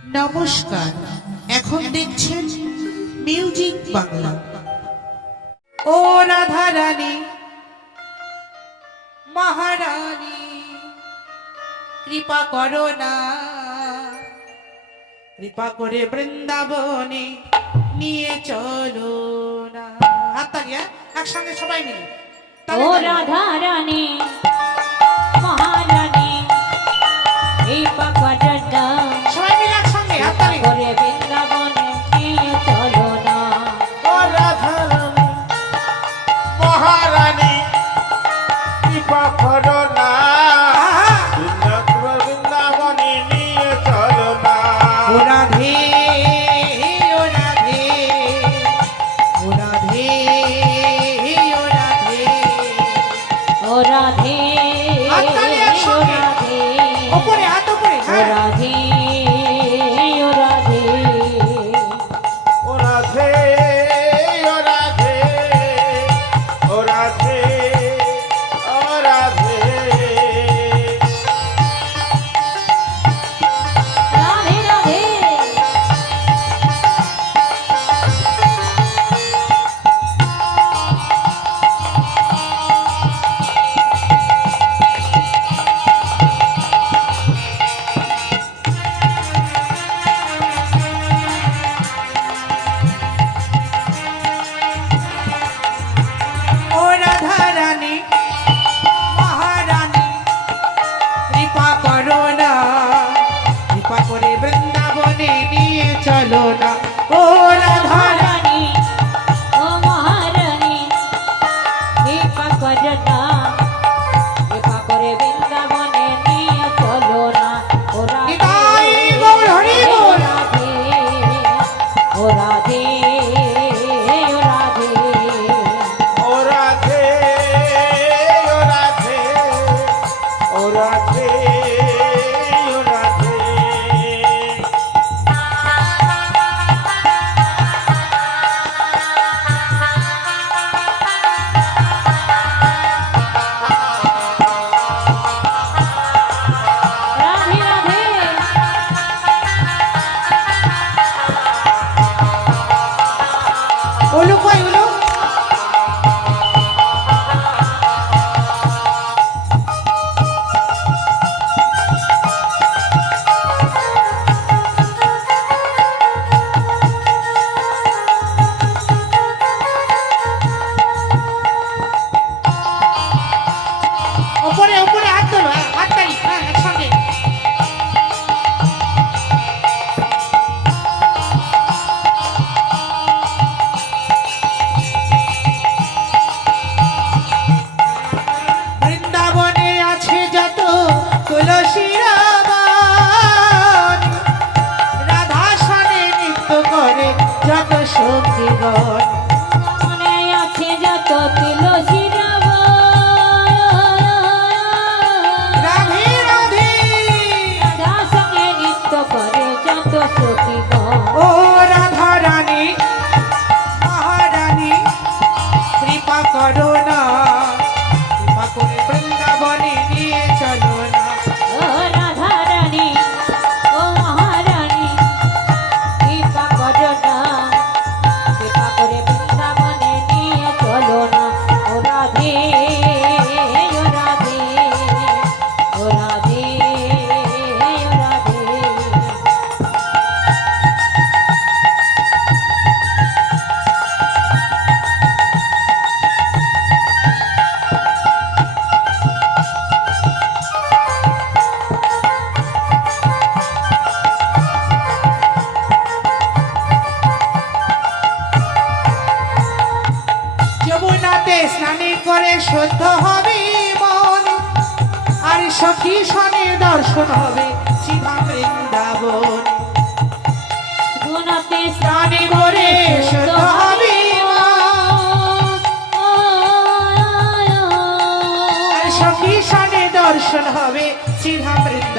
নমস্কার, এখন দেখছেন মিউজিক বাংলা। ও রাধা রানী মহারানী, কৃপা করো না, কৃপা করে বৃন্দাবনে নিয়ে চলো না। হাততালি, একসঙ্গে সবাই মিলে। ও রাধা রানী মহারানী, কৃপা করো না, সবাই মিলে একসঙ্গে হাততালি করে বৃন্দাবনে নিয়ে চলো না। ও রাধা রানী মহারানী, কৃপা করো না, বৃন্দাবনে নিয়ে চলো না। ও রাধে, ও রাধে, ও রাধে, ও রাধে, ও রাধে হাততালি ও একসঙ্গে। রাধে, ওপরে হাত ওপরে, ও রাধে ও রাধে, ও রাধে, ও রাধে, ও রাধে, ও রাধে। রাধে রাধে। ও রাধা রানী মহারানী, কৃপা করো না, কৃপা করে বৃন্দাবনে নিয়ে চলো না। ও রাধা রানী, মহারানী ও মহারানী, কৃপা করো না, কৃপা করে বৃন্দাবনে নিয়ে চলো না। ও রাধে নিতাই গৌর হরি ও বল। রাধে, ও রাধে ও রাধে, ও রাধে, ও রাধে, ও রাধে, ও রাধে। রাধে রাধে। ওলু কই ওলু, ওপরে ওপরে হাত তোলো, হাততালি, হ্যাঁ একসঙ্গে। বৃন্দাবনে আছে যত তুলসী রাবণ, রাধা সনে নৃত্য করে যত সখীগণ। মনে আছে যত তুলসী রাবণ, রাধে রাধে, রাধা সঙ্গে নৃত্য করে যত সখীগণ। ও রাধা রানী মহারানী, কৃপা করো না, কৃপা করে বৃন্দাবনে নিয়ে চলো না। ও রাধা রানী ও মহারানী, কৃপা করো না, কৃপা করে বৃন্দাবনে নিয়ে চলো না। ও রাধে ও রাধে, ও রাধে ও রাধে। যমুনাতে স্নান করে শুদ্ধ হবে মন, আর সখী সনে দর্শন হবে সিধা বৃন্দাবন। গুণতে স্নান করে শুদ্ধ হবে মন, আর সখী সনে দর্শন হবে সিধা বৃন্দাবন।